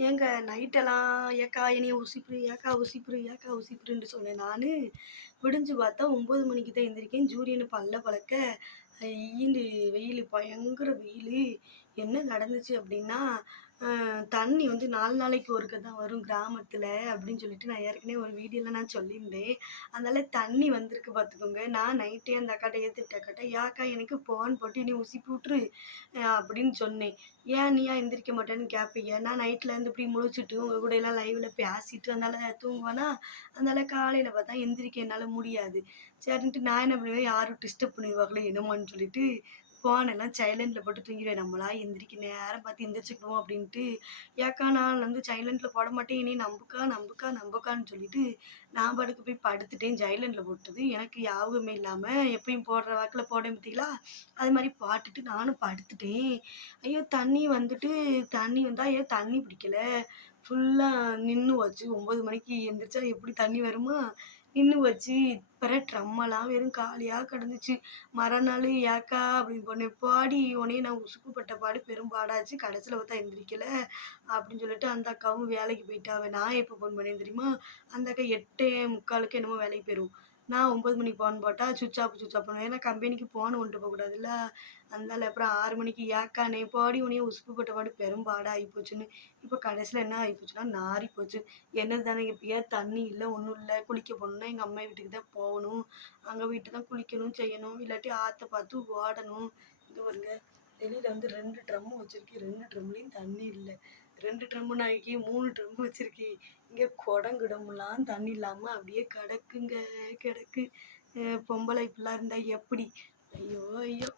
ஏங்க நைட்டெல்லாம் ஏக்கா என்னைய உசிப்புரு ஏக்கா உசிப்புரு ஏக்கா உசிப்புருன்னு சொன்னேன் நான். விடிஞ்சு பார்த்தா ஒம்பது மணிக்கு தான் எழுந்திரிக்கேன் ஜூரியனை பல்ல பழக்க ஈண்டு வெயில் பயங்கர வெயில். என்ன நடந்துச்சு அப்படின்னா தண்ணி வந்து நாலு நாளைக்கு ஒருக்க தான் வரும் கிராமத்தில் அப்படின்னு சொல்லிட்டு நான் ஏற்கனவே ஒரு வீடியோவில் நான் சொல்லியிருந்தேன். அதனால் தண்ணி வந்திருக்கு பார்த்துக்கோங்க நான் நைட்டே அந்த அக்காட்ட ஏற்றி விட்ட அக்காட்ட யாக்கா எனக்கு போன் போட்டு நீ உசி போட்டுரு அப்படின்னு சொன்னேன். ஏன் நீயா எந்திரிக்க மாட்டேன்னு கேட்பீங்க நான் நைட்டில் இருந்து இப்படி முழிச்சிட்டு உங்கள் கூட எல்லாம் லைவில் பேசிட்டு அதனால் தூங்குவேனா? அதனால் காலையில் பார்த்தா எந்திரிக்க என்னால் முடியாது. சரின்ட்டு நான் என்ன பண்ணுவேன்? யாரும் டிஸ்டர்ப் பண்ணிடுவாங்களே என்னமோன்னு சொல்லிட்டு ஃபோனெல்லாம் சைலண்டில் போட்டு தூங்கிடுவேன். நம்மளா எந்திரிக்க நேரம் பார்த்து எந்திரிச்சுக்கணும் அப்படின்ட்டு. ஏக்கா நான் வந்து சைலண்டில் போட மாட்டேன். நீ நம்புக்கா நம்புக்கா நம்புக்கான்னு சொல்லிட்டு நான் படுக்க போய் படுத்துட்டேன் சைலண்டில் போட்டது. எனக்கு யாபகமே இல்லாமல் எப்பயும் போடுற வாக்கில் போட பார்த்தீங்களா? அது மாதிரி பாட்டுட்டு நானும் படுத்துட்டேன். ஐயோ தண்ணி வந்துட்டு தண்ணி வந்தால் ஐயோ தண்ணி பிடிக்கல? ஃபுல்லாக நின்று வச்சு ஒம்பது மணிக்கு எந்திரிச்சா எப்படி தண்ணி வருமா? நின்று வச்சு இப்போ ட்ரம்மெல்லாம் வெறும் காலியாக கிடந்துச்சு. மறுநாள் ஏக்கா அப்படின்னு போனேன் பாடி உடனே நான் உசுக்குப்பட்ட பாடு பெரும்பாடாச்சு. கடைசியில் பார்த்தா எந்திரிக்கல அப்படின்னு சொல்லிட்டு அந்த அக்காவும் வேலைக்கு போயிட்டாவே. நான் எப்போ ஃபோன் பண்ணேன் தெரியுமா? அந்த அக்கா எட்டே முக்காலுக்கு என்னமோ வேலைக்கு போயிடும் நான் ஒம்பது மணிக்கு ஃபோன் போட்டால் சுவிட்ச் ஆஃப் சுவிச் ஆஃப் பண்ணுவேன். ஏன்னா கம்பெனிக்கு ஃபோன் கொண்டு போகக்கூடாதுல்ல அதனால அப்புறம் ஆறு மணிக்கு ஏக்கானே பாடி உனியும் உசுப்பு போட்ட பாடு பெரும்பாடாக ஆகிப்போச்சுன்னு இப்போ கடைசியில் என்ன ஆகிப்போச்சுன்னா நாரி போச்சு. என்னது தானே எப்படியா தண்ணி இல்லை ஒன்றும் இல்லை. குளிக்க போகணுன்னா எங்கள் அம்மா வீட்டுக்கு தான் போகணும். அங்கே வீட்டு தான் குளிக்கணும் செய்யணும். இல்லாட்டி ஆற்ற பார்த்து ஓடணும். இது வருங்க வெளியில் வந்து ரெண்டு ட்ரம்மு வச்சுருக்கேன். ரெண்டு ட்ரம்லேயும் தண்ணி இல்லை. ரெண்டு ட்ரம்மு நாய்க்கு மூணு ட்ரம்மு வச்சுருக்கேன். இங்கே குடங்குடம்லாம் தண்ணி இல்லாமல் அப்படியே கிடக்குங்க கிடக்கு. பொம்பளை இப்படிலாம் இருந்தால் எப்படி? ஐயோ ஐயோ.